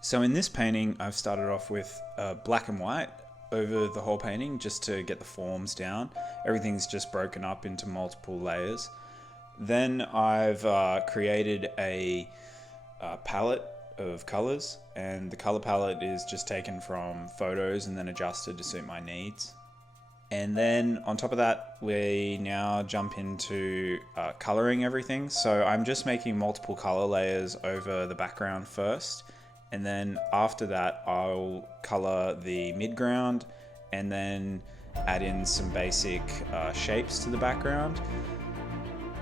So in this painting, I've started off with black and white over the whole painting just to get the forms down. Everything's just broken up into multiple layers. Then I've created a palette of colors, and the color palette is just taken from photos and then adjusted to suit my needs. And then on top of that, we now jump into coloring everything. So I'm just making multiple color layers over the background first. And then after that, I'll color the midground and then add in some basic shapes to the background.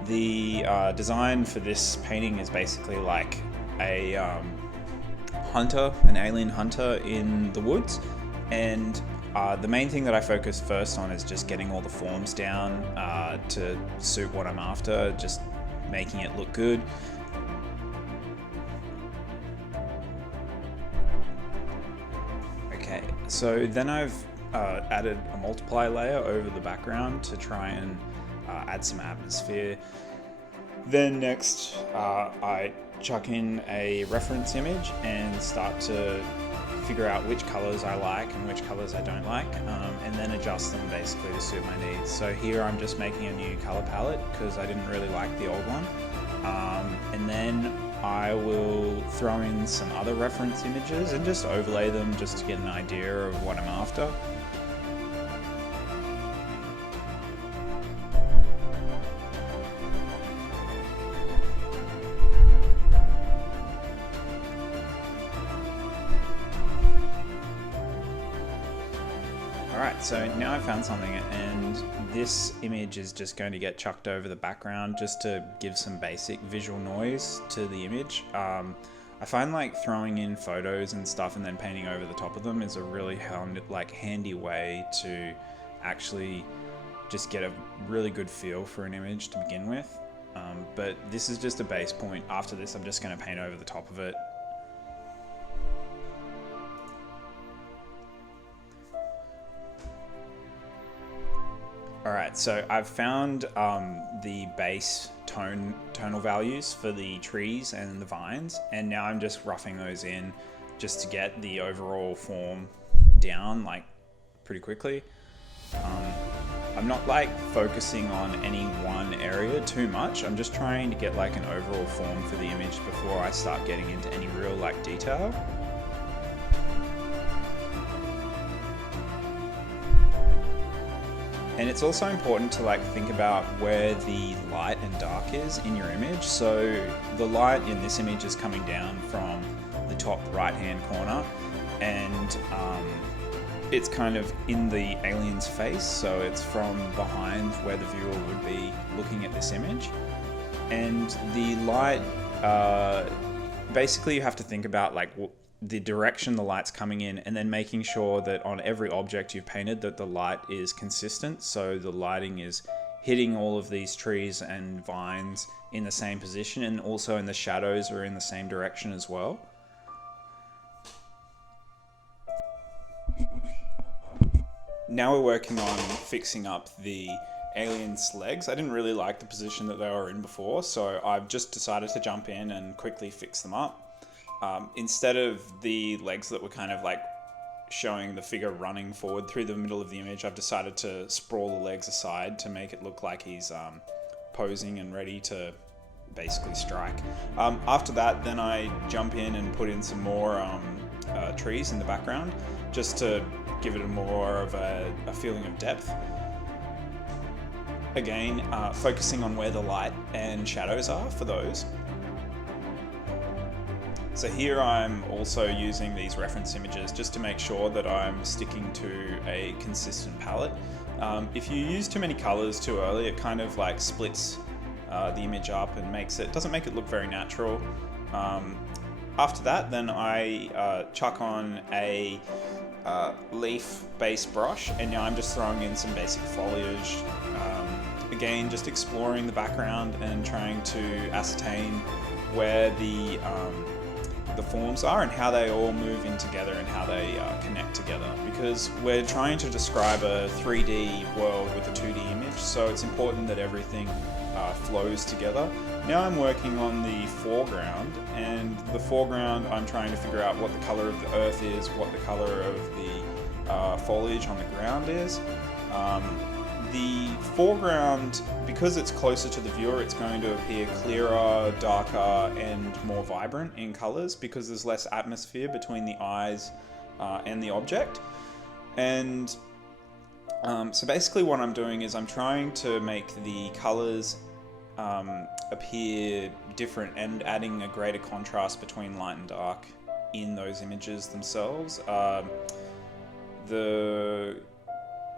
The design for this painting is basically like a hunter, an alien hunter in the woods. And the main thing that I focus first on is just getting all the forms down to suit what I'm after, just making it look good. Okay, so then I've added a multiply layer over the background to try and add some atmosphere. Then next, I chuck in a reference image and start to figure out which colors I like and which colors I don't like, and then adjust them basically to suit my needs. So here I'm just making a new color palette because I didn't really like the old one. And then I will throw in some other reference images and just overlay them just to get an idea of what I'm after. Alright, so now I've found something, and this image is just going to get chucked over the background just to give some basic visual noise to the image. I find like throwing in photos and stuff and then painting over the top of them is a really handy way to actually just get a really good feel for an image to begin with. But this is just a base point. After this, I'm just going to paint over the top of it. Alright, so I've found the base tonal values for the trees and the vines, and now I'm just roughing those in just to get the overall form down like pretty quickly. I'm not like focusing on any one area too much. I'm just trying to get like an overall form for the image before I start getting into any real like detail. And it's also important to like think about where the light and dark is in your image. So the light in this image is coming down from the top right hand corner, and it's kind of in the alien's face, so it's from behind where the viewer would be looking at this image. And the light, basically you have to think about like the direction the light's coming in, and then making sure that on every object you've painted that the light is consistent, so the lighting is hitting all of these trees and vines in the same position, and also in the shadows are in the same direction as well. Now we're working on fixing up the alien's legs. I didn't really like the position that they were in before, so I've just decided to jump in and quickly fix them up. Instead of the legs that were kind of like showing the figure running forward through the middle of the image, I've decided to sprawl the legs aside to make it look like he's posing and ready to basically strike. After that, then I jump in and put in some more trees in the background just to give it more of a feeling of depth. Again, focusing on where the light and shadows are for those. So here I'm also using these reference images just to make sure that I'm sticking to a consistent palette. If you use too many colors too early, it kind of like splits the image up and doesn't make it look very natural. After that, then I chuck on a leaf-based brush, and now I'm just throwing in some basic foliage. Again, just exploring the background and trying to ascertain where the forms are and how they all move in together and how they connect together, because we're trying to describe a 3D world with a 2D image, so it's important that everything flows together. Now I'm working on the foreground, and the foreground I'm trying to figure out what the color of the earth is, what the color of the foliage on the ground is. The foreground, because it's closer to the viewer, it's going to appear clearer, darker, and more vibrant in colors because there's less atmosphere between the eyes and the object. And so basically what I'm doing is I'm trying to make the colors appear different and adding a greater contrast between light and dark in those images themselves.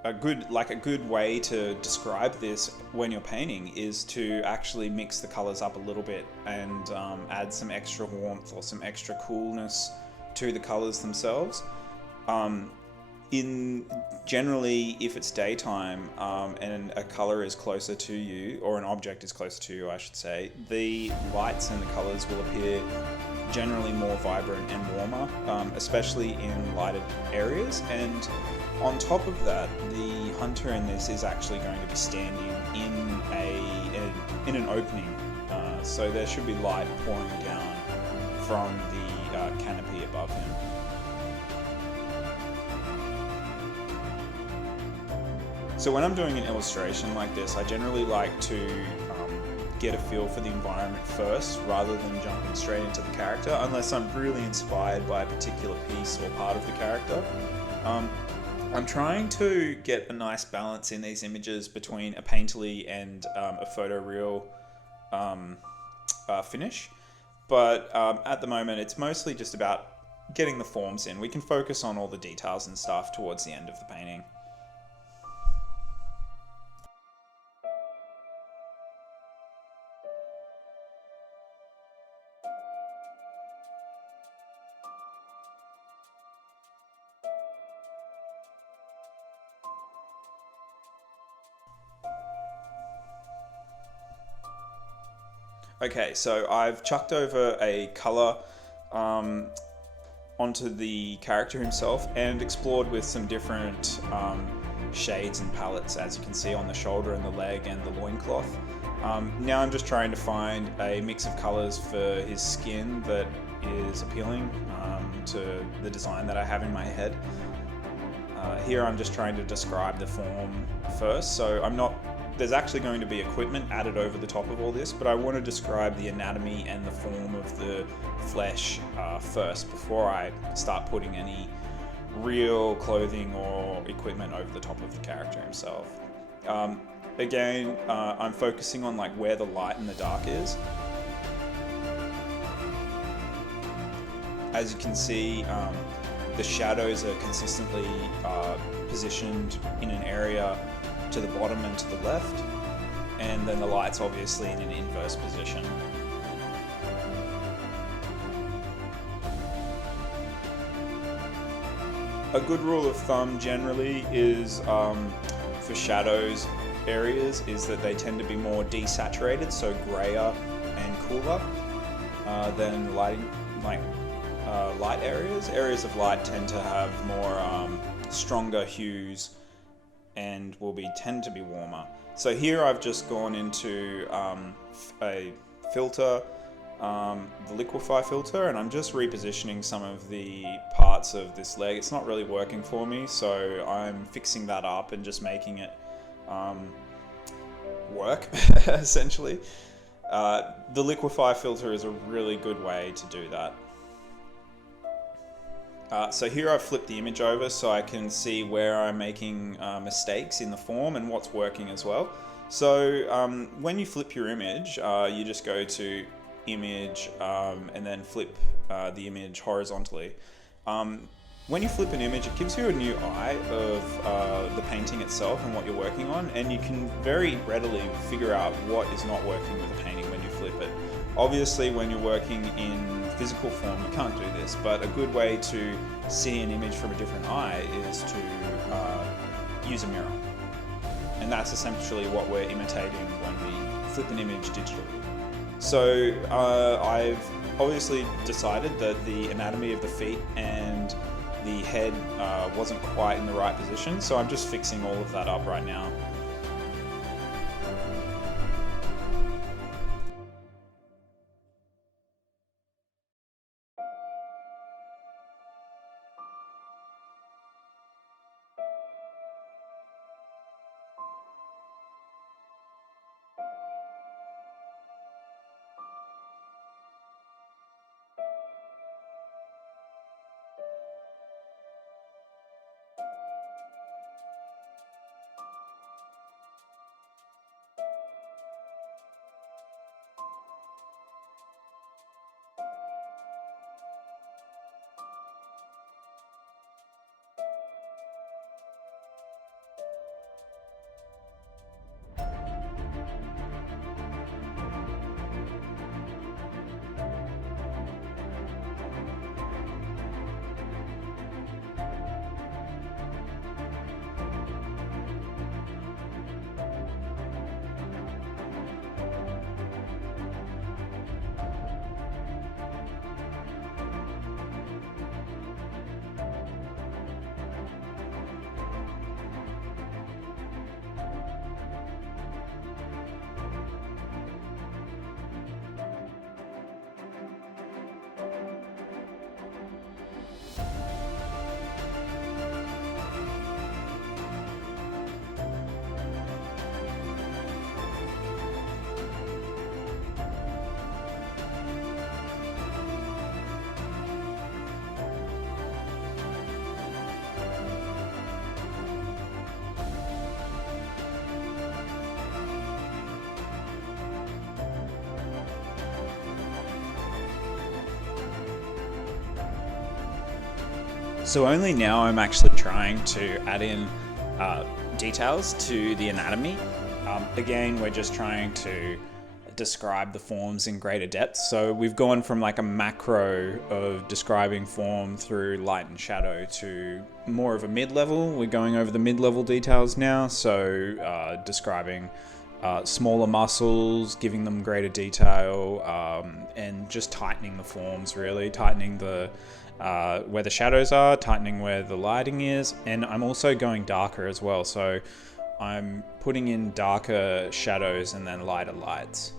A good way to describe this when you're painting is to actually mix the colors up a little bit and add some extra warmth or some extra coolness to the colors themselves. Generally, if it's daytime and a color is closer to you, or an object is closer to you, I should say, the lights and the colors will appear generally more vibrant and warmer, especially in lighted areas. And on top of that, the hunter in this is actually going to be standing in an opening, so there should be light pouring down from the canopy above him. So when I'm doing an illustration like this, I generally like to get a feel for the environment first rather than jumping straight into the character, unless I'm really inspired by a particular piece or part of the character. I'm trying to get a nice balance in these images between a painterly and a photoreal finish, but at the moment it's mostly just about getting the forms in. We can focus on all the details and stuff towards the end of the painting. Okay, so I've chucked over a color onto the character himself and explored with some different shades and palettes, as you can see on the shoulder and the leg and the loincloth. Now I'm just trying to find a mix of colors for his skin that is appealing to the design that I have in my head. Here I'm just trying to describe the form first, so there's actually going to be equipment added over the top of all this, but I want to describe the anatomy and the form of the flesh first before I start putting any real clothing or equipment over the top of the character himself. Again, I'm focusing on where the light and the dark is. As you can see, the shadows are consistently positioned in an area to the bottom and to the left, and then the light's obviously in an inverse position. A good rule of thumb generally is for shadows areas is that they tend to be more desaturated, so grayer and cooler than light areas. Areas of light tend to have more stronger hues and tend to be warmer. So here I've just gone into a filter, the Liquify filter, and I'm just repositioning some of the parts of this leg. It's not really working for me, so I'm fixing that up and just making it work, essentially. The Liquify filter is a really good way to do that. So here I've flipped the image over so I can see where I'm making mistakes in the form and what's working as well. So when you flip your image, you just go to image and then flip the image horizontally. When you flip an image, it gives you a new eye of the painting itself and what you're working on, and you can very readily figure out what is not working with the painting when you flip it. Obviously, when you're working in physical form, you can't do this, but a good way to see an image from a different eye is to use a mirror. And that's essentially what we're imitating when we flip an image digitally. So I've obviously decided that the anatomy of the feet and the head wasn't quite in the right position, so I'm just fixing all of that up right now. So only now I'm actually trying to add in details to the anatomy. Again, we're just trying to describe the forms in greater depth. So we've gone from like a macro of describing form through light and shadow to more of a mid-level. We're going over the mid-level details now. So describing smaller muscles, giving them greater detail, and just tightening the forms, really tightening the where the shadows are, tightening where the lighting is, and I'm also going darker as well. So I'm putting in darker shadows and then lighter lights.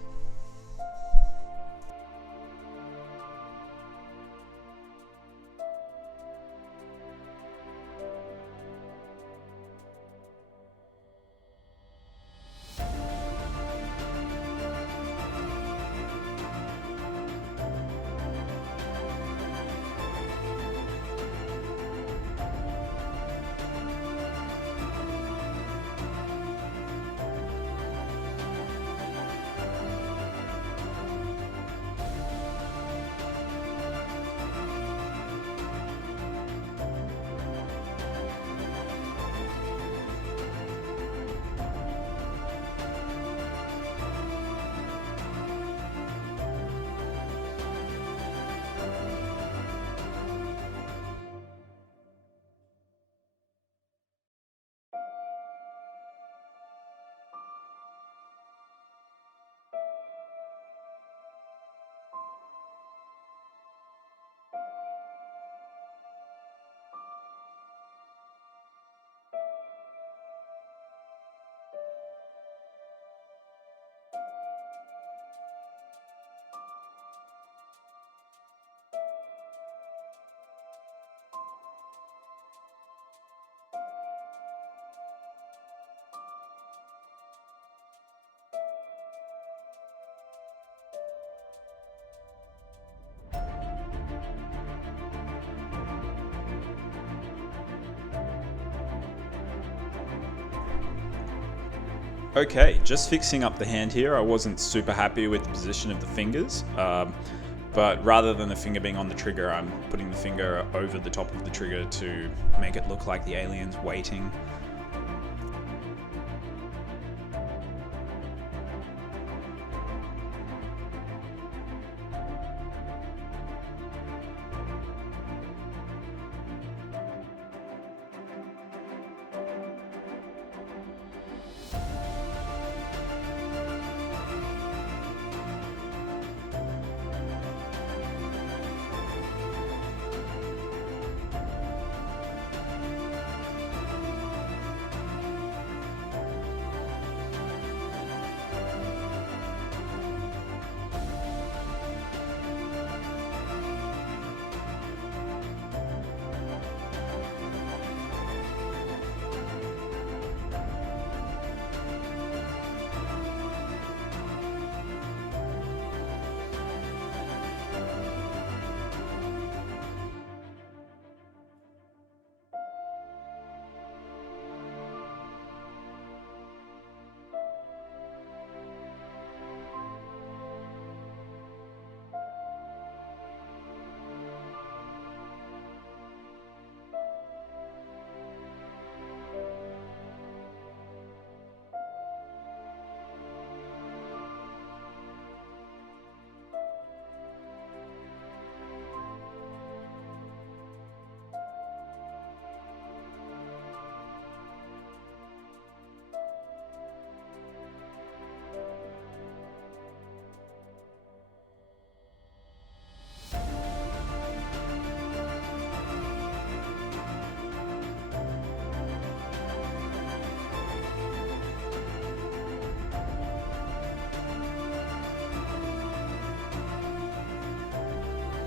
Okay, just fixing up the hand here. I wasn't super happy with the position of the fingers, but rather than the finger being on the trigger, I'm putting the finger over the top of the trigger to make it look like the alien's waiting.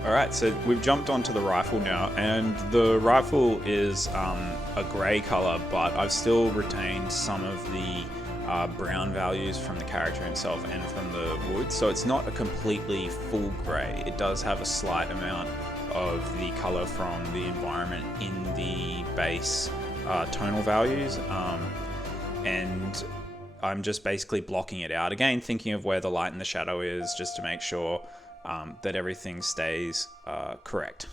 Alright, so we've jumped onto the rifle now, and the rifle is a grey colour, but I've still retained some of the brown values from the character himself and from the wood, so it's not a completely full grey. It does have a slight amount of the colour from the environment in the base tonal values, and I'm just basically blocking it out. Again, thinking of where the light and the shadow is, just to make sure that everything stays correct.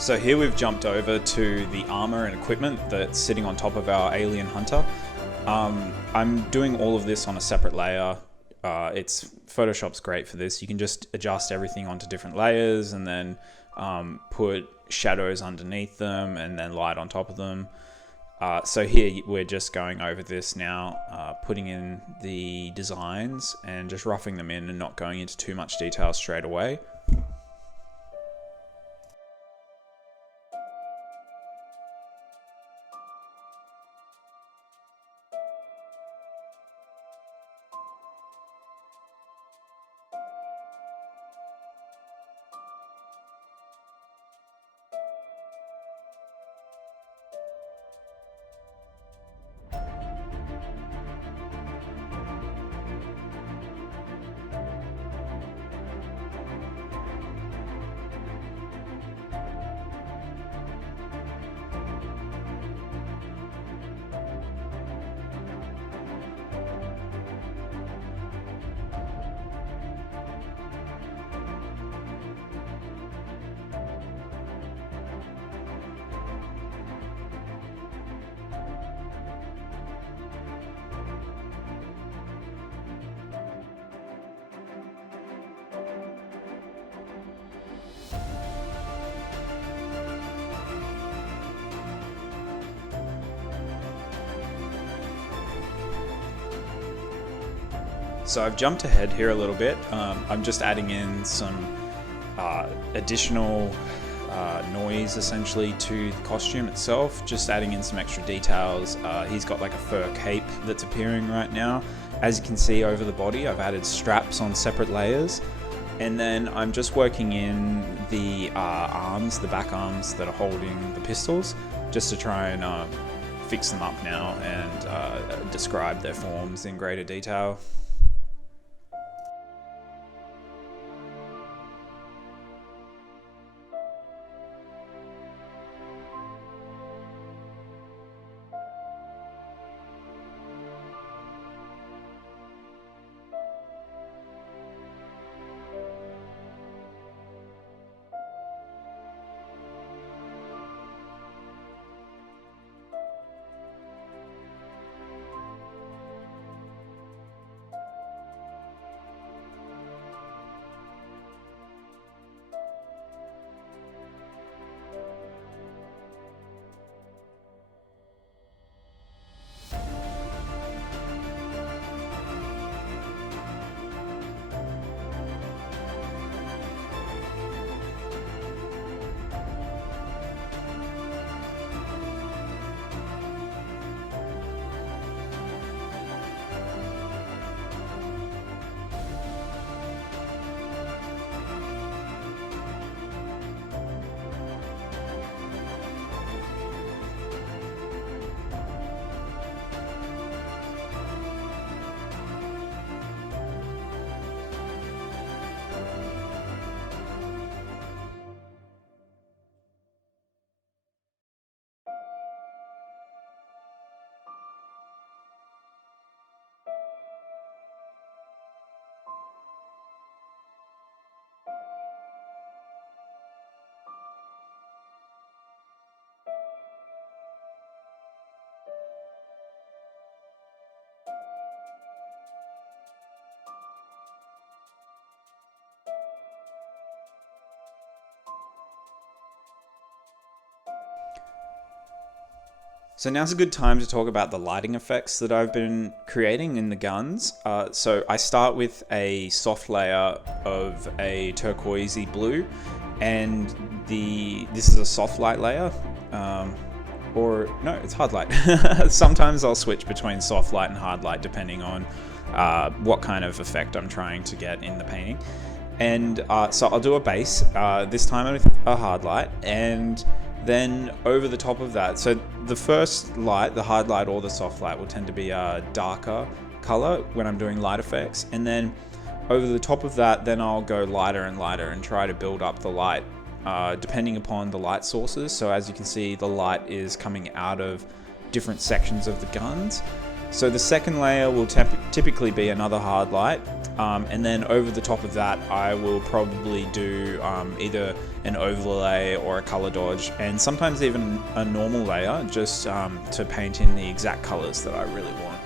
So here we've jumped over to the armor and equipment that's sitting on top of our alien hunter. I'm doing all of this on a separate layer. Photoshop's great for this. You can just adjust everything onto different layers and then put shadows underneath them and then light on top of them. So here we're just going over this now, putting in the designs and just roughing them in and not going into too much detail straight away. So I've jumped ahead here a little bit. I'm just adding in some additional noise essentially to the costume itself, just adding in some extra details. He's got like a fur cape that's appearing right now. As you can see over the body, I've added straps on separate layers. And then I'm just working in the arms, the back arms that are holding the pistols, just to try and fix them up now and describe their forms in greater detail. So now's a good time to talk about the lighting effects that I've been creating in the guns. So I start with a soft layer of a turquoisey blue, and this is a soft light layer, or no, it's hard light. Sometimes I'll switch between soft light and hard light depending on what kind of effect I'm trying to get in the painting. And so I'll do a base, this time with a hard light, and then over the top of that, so the first light, the hard light or the soft light, will tend to be a darker color when I'm doing light effects. And then over the top of that, then I'll go lighter and lighter and try to build up the light depending upon the light sources. So as you can see, the light is coming out of different sections of the guns. So the second layer will typically be another hard light, and then over the top of that I will probably do either an overlay or a color dodge, and sometimes even a normal layer, just to paint in the exact colors that I really want.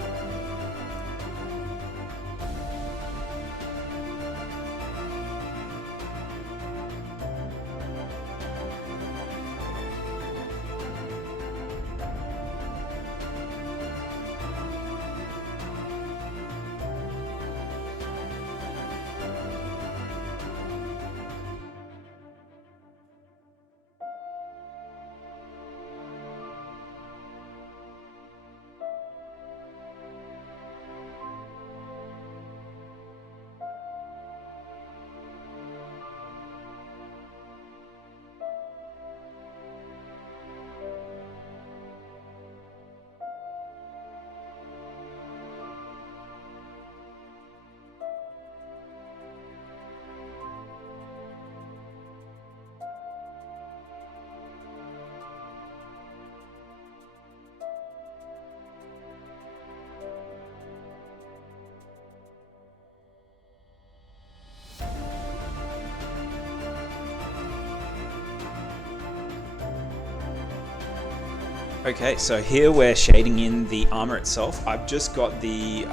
Okay, so here we're shading in the armor itself. I've just got the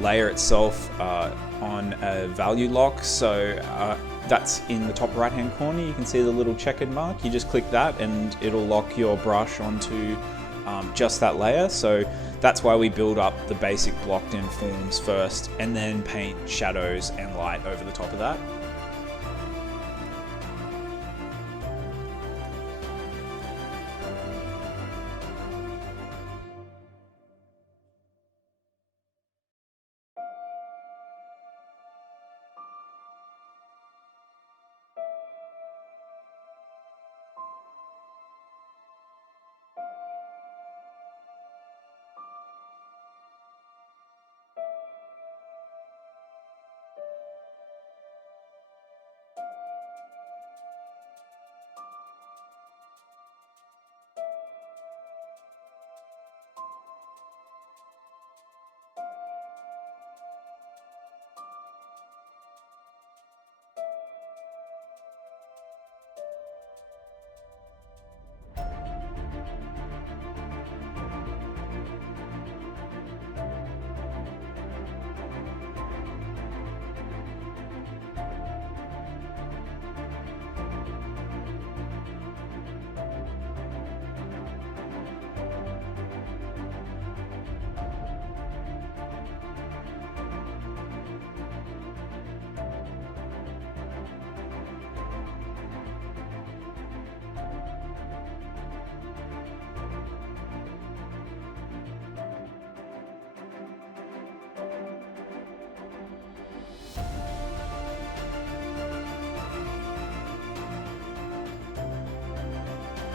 layer itself on a value lock, so that's in the top right hand corner. You can see the little checkered mark. You just click that and it'll lock your brush onto just that layer. So that's why we build up the basic blocked in forms first and then paint shadows and light over the top of that.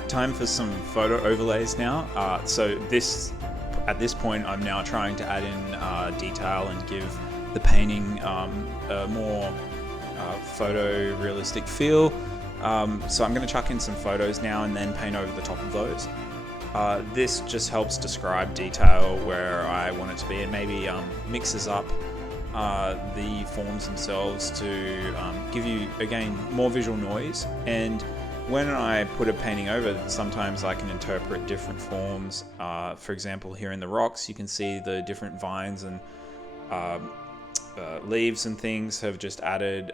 Time for some photo overlays now. So at this point, I'm now trying to add in detail and give the painting a more photo-realistic feel. So I'm going to chuck in some photos now and then paint over the top of those. This just helps describe detail where I want it to be, and maybe mixes up the forms themselves to give you, again, more visual noise. And when I put a painting over, sometimes I can interpret different forms. For example, here in the rocks, you can see the different vines and leaves and things have just added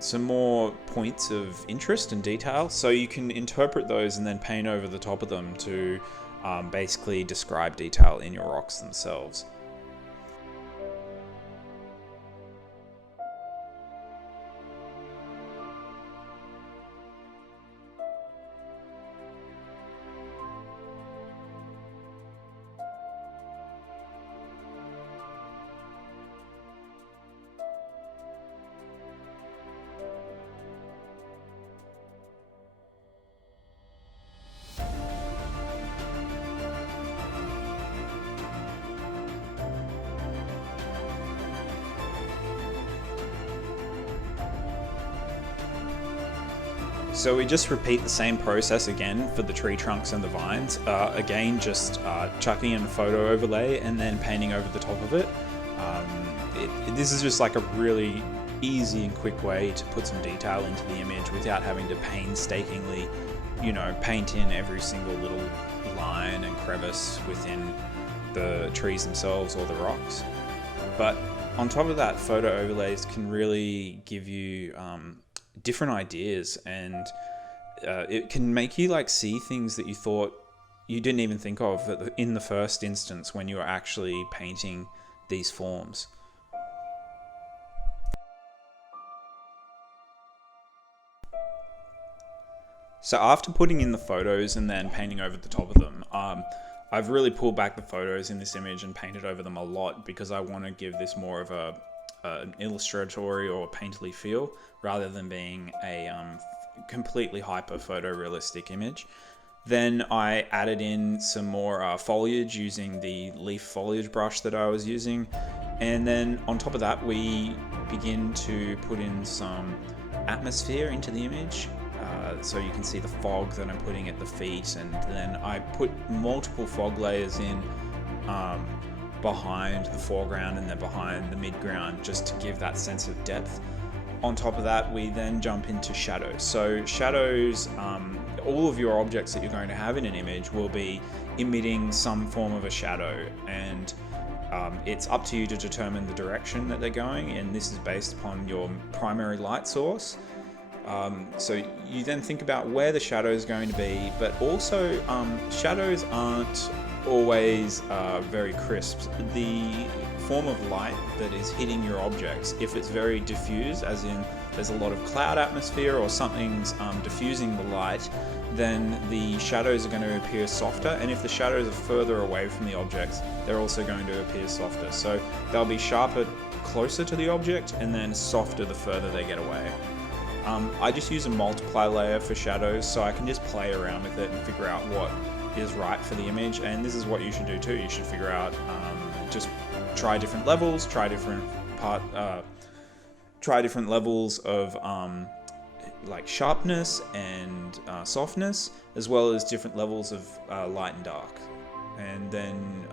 some more points of interest and detail. So you can interpret those and then paint over the top of them to basically describe detail in your rocks themselves. So we just repeat the same process again for the tree trunks and the vines. Again, just chucking in a photo overlay and then painting over the top of it. This is just like a really easy and quick way to put some detail into the image without having to painstakingly, paint in every single little line and crevice within the trees themselves or the rocks. But on top of that, photo overlays can really give you different ideas, and it can make you see things that you thought you didn't even think of in the first instance when you were actually painting these forms. So after putting in the photos and then painting over the top of them, I've really pulled back the photos in this image and painted over them a lot because I want to give this more of an illustratory or painterly feel rather than being a completely hyper photorealistic image. Then I added in some more foliage using the leaf foliage brush that I was using, and then on top of that we begin to put in some atmosphere into the image. So you can see the fog that I'm putting at the feet, and then I put multiple fog layers in behind the foreground and then behind the midground, just to give that sense of depth. On top of that, we then jump into shadows. So shadows, all of your objects that you're going to have in an image will be emitting some form of a shadow, and it's up to you to determine the direction that they're going, and this is based upon your primary light source. So you then think about where the shadow is going to be, but also shadows aren't always very crisp. The form of light that is hitting your objects, if it's very diffuse, as in there's a lot of cloud atmosphere or something's diffusing the light, then the shadows are going to appear softer, and if the shadows are further away from the objects, they're also going to appear softer. So they'll be sharper closer to the object and then softer the further they get away. I just use a multiply layer for shadows, so I can just play around with it and figure out what is right for the image, and this is what you should do too. You should figure out, just try different levels, try different levels of sharpness and softness, as well as different levels of light and dark. And then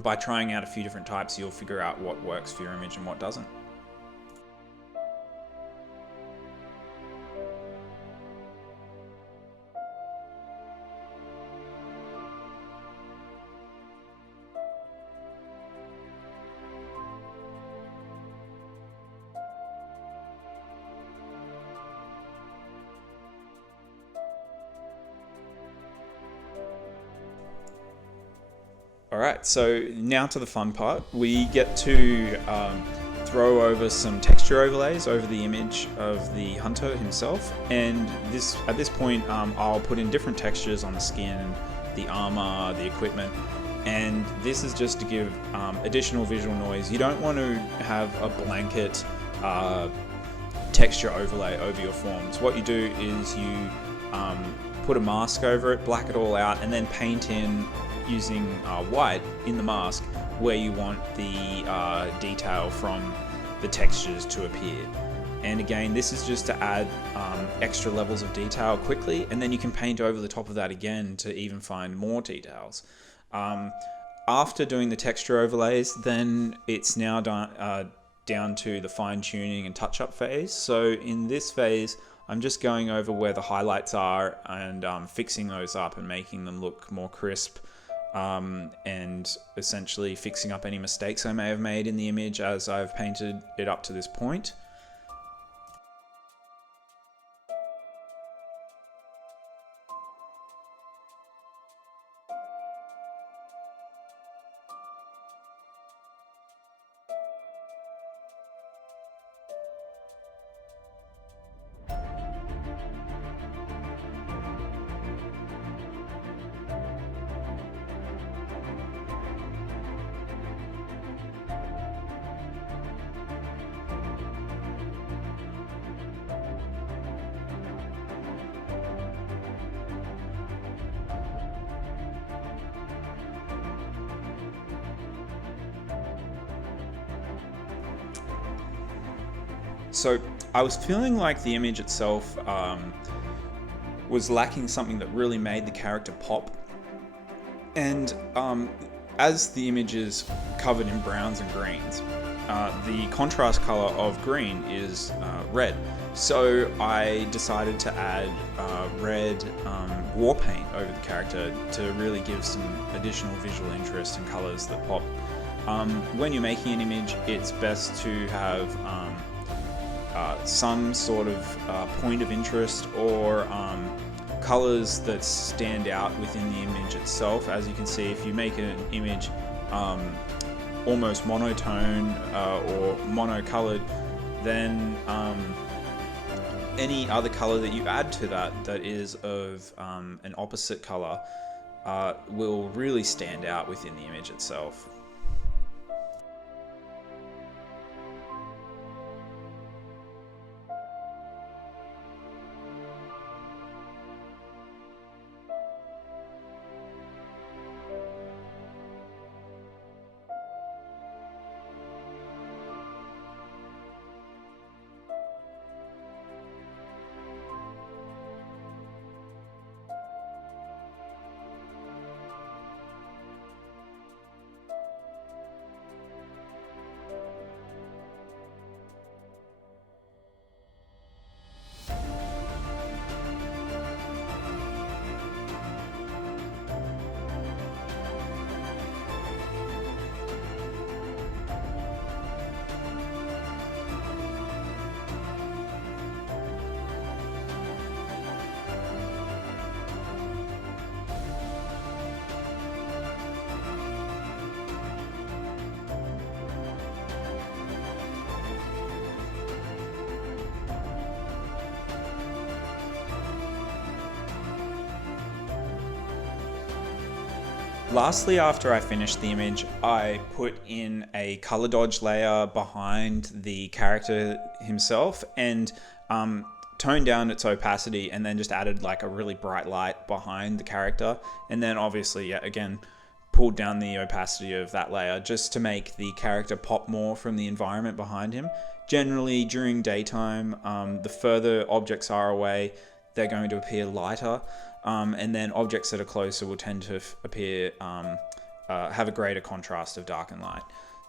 by trying out a few different types, you'll figure out what works for your image and what doesn't. Alright, so now to the fun part. We get to throw over some texture overlays over the image of the hunter himself, and at this point I'll put in different textures on the skin, the armor, the equipment, and this is just to give additional visual noise. You don't want to have a blanket texture overlay over your forms. What you do is you put a mask over it, black it all out, and then paint in using white in the mask where you want the detail from the textures to appear. And again, this is just to add extra levels of detail quickly, and then you can paint over the top of that again to even find more details. After doing the texture overlays, then it's now down to the fine tuning and touch up phase. So in this phase, I'm just going over where the highlights are and fixing those up and making them look more crisp, and essentially fixing up any mistakes I may have made in the image as I've painted it up to this point. So I was feeling like the image itself was lacking something that really made the character pop. And as the image is covered in browns and greens, the contrast color of green is red. So I decided to add red war paint over the character to really give some additional visual interest and colors that pop. When you're making an image, it's best to have some sort of point of interest or colors that stand out within the image itself. As you can see, if you make an image almost monotone or monocolored, then any other color that you add to that is of an opposite color will really stand out within the image itself. Lastly, after I finished the image, I put in a color dodge layer behind the character himself and toned down its opacity, and then just added like a really bright light behind the character. And then obviously, yeah, again, pulled down the opacity of that layer just to make the character pop more from the environment behind him. Generally, during daytime, the further objects are away, they're going to appear lighter. And then objects that are closer will tend to appear, have a greater contrast of dark and light.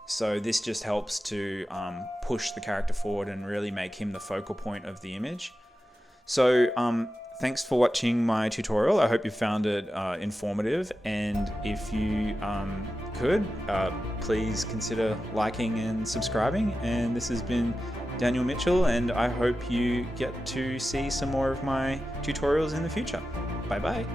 So this just helps to push the character forward and really make him the focal point of the image. So thanks for watching my tutorial. I hope you found it informative, and if you could, please consider liking and subscribing. And this has been Daniel Mitchell, and I hope you get to see some more of my tutorials in the future. Bye bye.